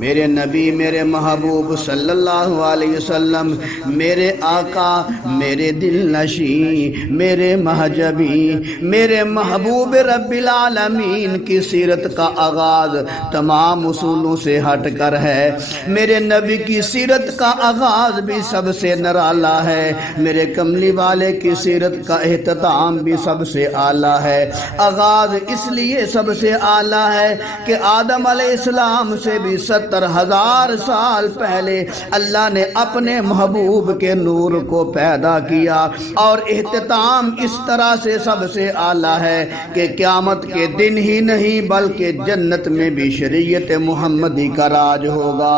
میرے نبی، میرے محبوب صلی اللہ علیہ وسلم، میرے آقا، میرے دل نشیں، میرے مہجبی، میرے محبوب رب العالمین کی سیرت کا آغاز تمام اصولوں سے ہٹ کر ہے۔ میرے نبی کی سیرت کا آغاز بھی سب سے نرالا ہے، میرے کملی والے کی سیرت کا اختتام بھی سب سے اعلیٰ ہے۔ آغاز اس لیے سب سے اعلیٰ ہے کہ آدم علیہ السلام سے بھی 70,000 سال پہلے اللہ نے اپنے محبوب کے نور کو پیدا کیا، اور اختتام اس طرح سے سب سے اعلیٰ ہے کہ قیامت کے دن ہی نہیں بلکہ جنت میں بھی شریعت محمدی کا راج ہوگا۔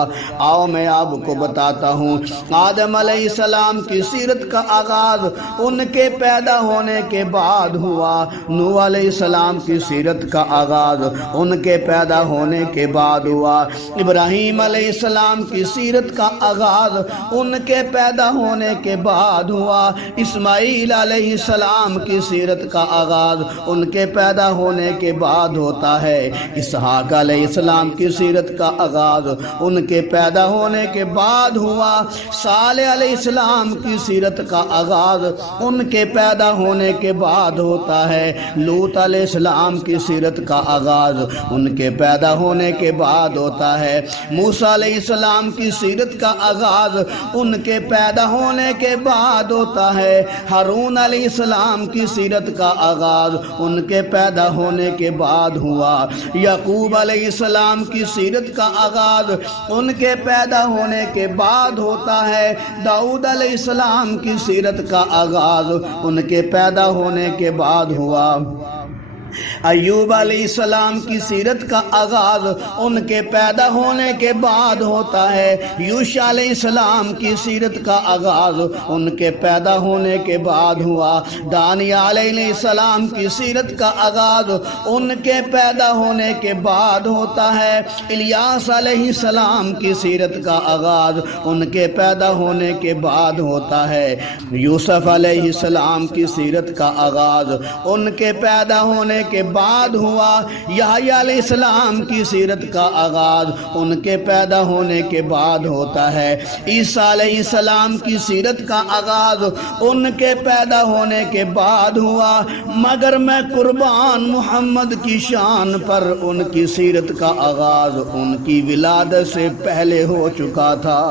آؤ میں آپ کو بتاتا ہوں، آدم علیہ السلام کی سیرت کا آغاز ان کے پیدا ہونے کے بعد ہوا، نوح علیہ السلام کی سیرت کا آغاز ان کے پیدا ہونے کے بعد ہوا، ابراہیم علیہ السلام کی سیرت کا آغاز ان کے پیدا ہونے کے بعد ہوا، اسماعیل علیہ السلام کی سیرت کا آغاز ان کے پیدا ہونے کے بعد ہوتا ہے، اسحاق علیہ السلام کی سیرت کا آغاز ان کے پیدا ہونے کے بعد ہوا، صالح علیہ السلام کی سیرت کا آغاز ان کے پیدا ہونے کے بعد ہوتا ہے، لوط علیہ السلام کی سیرت کا آغاز ان کے پیدا ہونے کے بعد ہوتا ہے، موسیٰ علیہ السلام کی سیرت کا آغاز ان کے پیدا ہونے کے بعد ہوتا ہے، ہارون علیہ السلام کی سیرت کا آغاز ان کے پیدا ہونے کے بعد ہوا، یعقوب علیہ السلام کی سیرت کا آغاز ان کے پیدا ہونے کے بعد ہوتا ہے، داؤد علیہ السلام کی سیرت کا آغاز ان کے پیدا ہونے کے بعد ہوا، ایوب علیہ السلام کی سیرت کا آغاز ان کے پیدا ہونے کے بعد ہوتا ہے، یوشع علیہ السلام کی سیرت کا آغاز ان کے پیدا ہونے کے بعد ہوا، دانیال علیہ السلام کی سیرت کا آغاز ان کے پیدا ہونے کے بعد ہوتا ہے، الیاس علیہ السلام کی سیرت کا آغاز ان کے پیدا ہونے کے بعد ہوتا ہے، یوسف علیہ السلام کی سیرت کا آغاز ان کے پیدا ہونے کے بعد ہوا، یحییٰ علیہ السلام کی سیرت کا آغاز ان کے پیدا ہونے کے بعد ہوتا ہے، عیسیٰ علیہ السلام کی سیرت کا آغاز ان کے پیدا ہونے کے بعد ہوا، مگر میں قربان محمد کی شان پر ان کی سیرت کا آغاز ان کی ولادت سے پہلے ہو چکا تھا۔